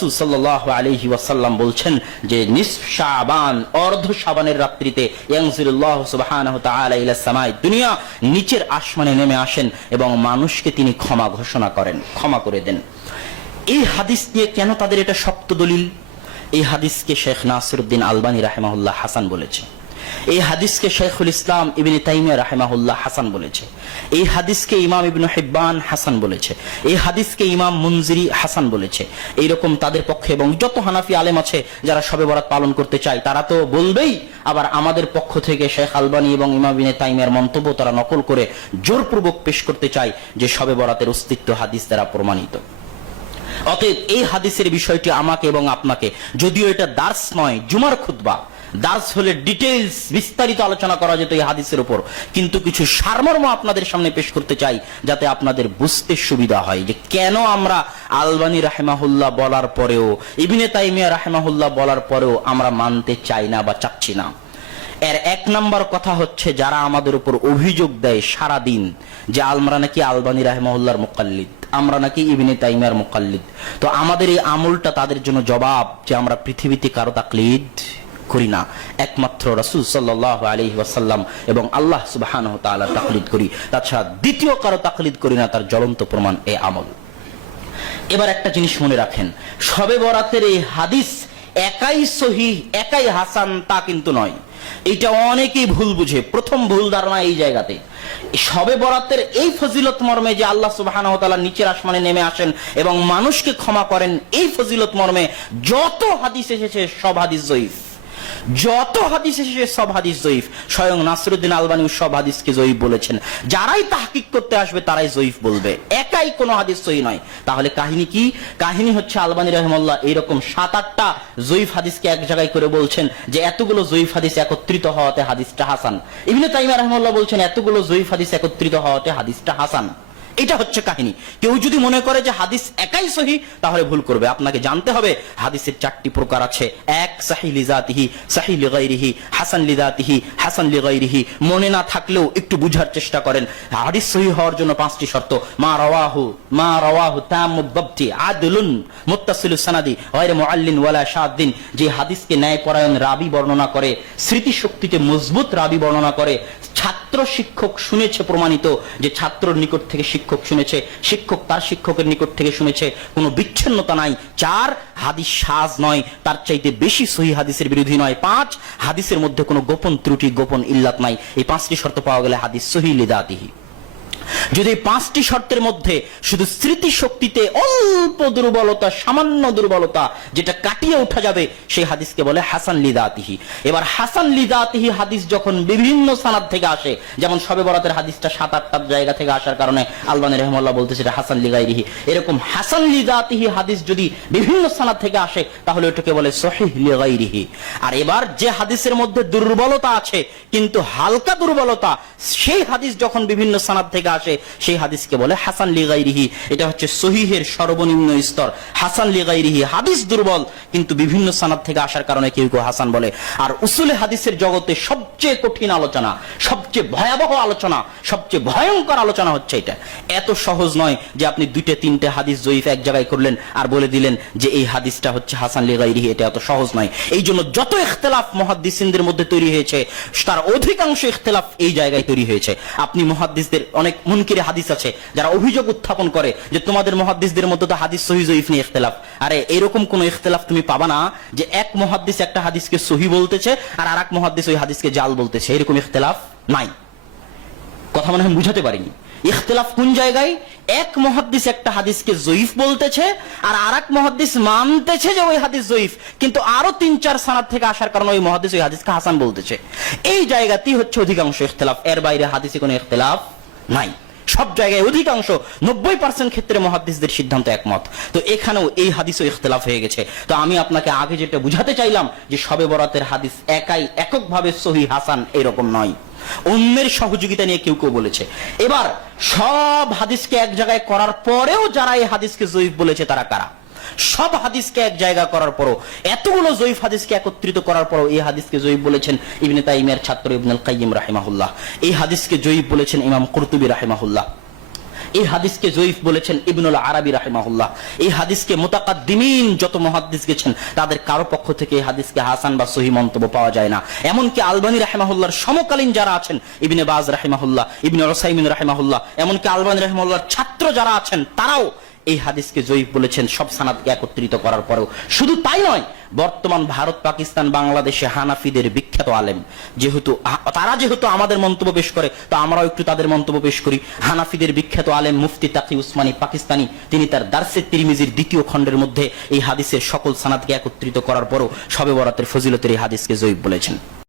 রাসূল সাল্লাল্লাহু আলাইহি ওয়াসাল্লাম বলছেন যে নিসফ শাবান, অর্ধ শাবানের রাত্রিতে ইয়ানজিলুল্লাহু সুবহানাহু ওয়া তাআলা ইলা সামাই দুনিয়া, নিচের আসমানে নেমে আসেন এবং মানুষকে তিনি ক্ষমা ঘোষণা করেন, ক্ষমা করে দেন। এই হাদিস নিয়ে কেন তাদের এটা শক্ত দলিল? এই হাদিসকে শেখ নাসিরউদ্দিন আলবানী রাহিমাহুল্লাহ হাসান বলেছে, এই হাদিসকে শেখুল ইসলাম ইবনে তাইমিয়া রাহিমাহুল্লাহ হাসান বলেছে, এই হাদিসকে ইমাম ইবনে হিব্বান হাসান বলেছে, এই হাদিসকে ইমাম মুনজিরি হাসান বলেছে। এইরকম তাদের পক্ষে এবং যত হানাফি আলেম আছে যারা শবে বরাত পালন করতে চায় তারা তো বলবেই, আবার আমাদের পক্ষ থেকে শেখ আলবানী এবং ইমাম ইবনে তাইমিয়ার মন্তব্য তারা নকল করে জোরপূর্বক পেশ করতে চায় যে শবে বরাতের অস্তিত্ব হাদিস দ্বারা প্রমাণিত। অতএব এই হাদিসের বিষয়টি আমাকে এবং আপনাকে, যদিও এটা দার্স নয়, জুমার খুতবা, দার্স হলে ডিটেইলস বিস্তারিত আলোচনা করা যেত এই হাদিসের উপর, কিন্তু কিছু সারমর্ম আপনাদের সামনে পেশ করতে চাই যাতে আপনাদের বুঝতে সুবিধা হয় যে কেন আমরা আলবানী রাহিমাহুল্লাহ বলার পরেও, ইবনে তাইমিয়া রাহিমাহুল্লাহ বলার পরেও আমরা মানতে চাই না বা চাচ্ছি না। এর এক নাম্বার কথা হচ্ছে, যারা আমাদের উপর অভিযোগ দেয় সারা দিন যে আমরা নাকি আলবানী রাহিমাহুল্লাহর মুকাল্লিদ, আমরা নাকি ইবনে তাইমিয়ার মুকাল্লিদ, তো আমাদের এই আমলটা তাদের জন্য জবাব যে আমরা পৃথিবীতে কারো তাকলিদ করি না, একমাত্র রাসূল সাল্লাল্লাহু আলাইহি ওয়াসাল্লাম এবং আল্লাহ সুবহানাহু ওয়া তাআলা তাকলিদ করি, তাছাড়া দ্বিতীয় কারো তাকলিদ করি না। তার জ্বলন্ত প্রমাণ এই আমল। এবার একটা জিনিস মনে রাখেন, শবে বরাতের এই হাদিস একাই সহিহ, একাই হাসান তা কিন্তু নয়। এটা অনেকেই ভুল বুঝে। প্রথম ভুল ধারণা এই জায়গাতে, শবে বরাতের এই ফজিলত মর্মে যে আল্লাহ সুবহানাহু ওয়া তাআলা নিচের আসমানে নেমে আসেন এবং মানুষকে ক্ষমা করেন, এই ফজিলত মর্মে যত হাদিস এসেছে সব হাদিস জয়ীফ, যত হাদিস এসেছে সব হাদিস জয়ীফ। স্বয়ং নাসিরউদ্দিন আলবানী সব হাদিসকে জয়ীফ বলেছেন। যারাই তাহকিক করতে আসবে তারাই জয়ীফ বলবে, একাই কোনো হাদিস সহিহ নয়। তাহলে কাহিনী কি? কাহিনী হচ্ছে আলবানী রাহিমাহুল্লাহ এইরকম 7-8টা জয়ীফ হাদিসকে এক জায়গায় করে বলছেন যে এতগুলো জয়ীফ হাদিস একত্রিত হওয়াতে হাদিসটা হাসান। ইবনে তাইমিয়া রাহিমাহুল্লাহ বলছেন এতগুলো জয়ীফ হাদিস একত্রিত হওয়াতে হাদিসটা হাসান। এটা হচ্ছে কাহিনী। কেউ যদি মনে করে যে হাদিস একাই সহিহ তাহলে ভুল করবে। আপনাকে জানতে হবে হাদিসের 4টি প্রকার আছে। এক, সহিহ লিজাতিহি, সহিহ লিগাইরিহি, হাসান লিজাতিহি, হাসান লিগাইরিহি। মনে না থাকলেও একটু বুঝার চেষ্টা করেন। হাদিস সহিহ হওয়ার জন্য 5টি শর্ত। মা রাওয়াহু তামুদ দাবতি আদলুন মুত্তাসিলুস সানাদি গায়র মুআল্লিন ওয়ালা শাদ্দিন। যে হাদিসকে ন্যায়পরায়ণ রাবী বর্ণনা করে, স্মৃতিশক্তিতে মজবুত রাবী বর্ণনা করে, ছাত্র শিক্ষক শুনেছে প্রমাণিত যে ছাত্রর নিকট থেকে শিক্ষক শুনেছে, শিক্ষক তার শিক্ষকের নিকট থেকে শুনেছে, কোনো বিচ্ছিন্নতা নাই। 4, হাদিস শাজ নয়, তার চাইতে বেশি সহিহ হাদিসের বিরোধী নয়। 5, হাদিসের মধ্যে কোনো গোপন ত্রুটি, গোপন ইল্লাত নাই। এই 5টি শর্ত পাওয়া গেলে হাদিস সহিহ লিদাতিহি। যদি 5টি শর্তের মধ্যে শুধু স্মৃতি শক্তিতে অল্প দুর্বলতা, সামান্য দুর্বলতা যেটা কাটিয়ে ওঠা যাবে, সেই হাদিসকে বলে হাসান লিদাতিহি। এবার হাসান লিদাতিহি হাদিস যখন বিভিন্ন সানাদ থেকে আসে, যেমন শবে বরাতের হাদিসটা 7-8টা জায়গা থেকে আসার কারণে আলবানী রাহিমাহুল্লাহ বলতেছে এটা হাসান লিগাইরিহি। এরকম হাসান লিদাতিহি হাদিস যদি বিভিন্ন সানাদ থেকে আসে তাহলে ওটাকে বলে সহিহ লিগাইরিহি। আর এবার যে হাদিসের মধ্যে দুর্বলতা আছে কিন্তু হালকা দুর্বলতা, সেই হাদিস যখন বিভিন্ন সানাদ থেকে আসে সেই হাদিসকে বলে হাসান লিগাইরিহি। এটা হচ্ছে সহিহের সর্বনিম্ন স্তর। হাসান লিগাইরিহি হাদিস দুর্বল কিন্তু বিভিন্ন সানাদ থেকে আসার কারণে কেউ কেউ হাসান বলে। আর উসুলে হাদিসের জগতে সবচেয়ে কঠিন আলোচনা, সবচেয়ে ভয়াবহ আলোচনা, সবচেয়ে ভয়ঙ্কর আলোচনা হচ্ছে এটা। এত সহজ নয় যে আপনি 2-3টে হাদিস জয়ীফ এক জায়গায় করলেন আর বলে দিলেন যে এই হাদিসটা হচ্ছে হাসান লিগাইরিহি। এটা এত সহজ নয়। এই জন্য যত ইখতিলাফ মুহাদ্দিসিনদের মধ্যে তৈরি হয়েছে তার অধিকাংশ ইখতিলাফ এই জায়গায় তৈরি হয়েছে। আপনি মুহাদ্দিসদের অনেক মুনকিরে হাদিস আছে যারা অভিযোগ উত্থাপন করে যে তোমাদের মুহাদ্দিসদের মধ্যে তো হাদিস সহিহ জয়ীফ নিয়ে ইখতিলাফ। আরে এরকম কোন ইখতিলাফ তুমি পাবা না যে এক মুহাদ্দিস একটা হাদিসকে সহিহ বলতেছে আর আরেক মুহাদ্দিস ওই হাদিসকে জাল বলতেছে। এরকম ইখতিলাফ নাই। কথা মনে হয় বুঝাতে পারিনি। ইখতিলাফ কোন জায়গায়? এক মুহাদ্দিস একটা হাদিসকে জয়ীফ বলতেছে আর আরেক মুহাদ্দিস মানতেছে যে ওই হাদিস জয়ীফ, কিন্তু আরো 3-4 সানাদ থেকে আসার কারণে ওই মুহাদ্দিস ওই হাদিসকে হাসান বলতেছে। এই জায়গাতেই হচ্ছে অধিকাংশ ইখতিলাফ। এর বাইরে হাদিসে কোনো ইখতিলাফ নাই। সব জায়গায় অধিকাংশ 90% ক্ষেত্রে মুহাদ্দিসদের সিদ্ধান্ত একমত। তো এখানেও এই হাদিসও ইখতিলাফ হয়ে গেছে। তো আমি আপনাকে আগে যেটা বুঝাতে চাইলাম যে শবে বরাতের হাদিস এককভাবে সহিহ হাসান এরকম নয়, অন্যের সহযোগিতা নিয়ে কেউ কেউ বলেছে। এবার সব হাদিসকে এক জায়গায় করার পরেও যারা এই হাদিসকে জয়ীফ বলেছে তারা কারা? সব হাদিসকে এক জায়গা করার পরও, এতগুলো জয়ীফ হাদিসকে একত্রিত করার পরও এই হাদিসকে জয়ীফ বলেছেন ইবনে তাইমিয়ার ছাত্র ইবনুল কাইয়িম রাহিমাহুল্লাহ। এই হাদিসকে জয়ীফ বলেছেন ইমাম কুরতুবী রাহিমাহুল্লাহ। এই হাদিসকে জয়ীফ বলেছেন ইবনুল আরাবী রাহিমাহুল্লাহ। এই হাদিসকে মুতাকাদ্দিমিন যত মুহাদ্দিস গেছেন তাদের কারো পক্ষ থেকে এই হাদিসকে হাসান বা সহিহ মন্তব্য পাওয়া যায় না। এমনকি আলবানী রাহিমাহুল্লাহর সমকালীন যারা আছেন, ইবনে বাজ রাহিমাহুল্লাহ, ইবনে উসাইমিন রাহিমাহুল্লাহ, এমনকি আলবানী রাহিমাহুল্লাহর ছাত্র যারা আছেন তারাও এই হাদিসকে জয়ীফ বলেছেন, সব সানাদকে একত্রিত করার পরেও। শুধু তাই নয়, বর্তমান ভারত, পাকিস্তান, বাংলাদেশে হানাফিদের বিখ্যাত আলেম যেহেতু আমাদের মন্তব্য পেশ করে, তো আমরাও একটু তাদের মন্তব্য পেশ করি। হানাফিদের বিখ্যাত আলেম মুফতি তাকি উসমানী পাকিস্তানি, তিনি তার দারসে তিরমিজির 2য় খণ্ডের মধ্যে এই হাদিসের সকল সানাদকে একত্রিত করার পরও শবে বরাতের ফজিলতের এই হাদিসকে জয়ীফ বলেছেন।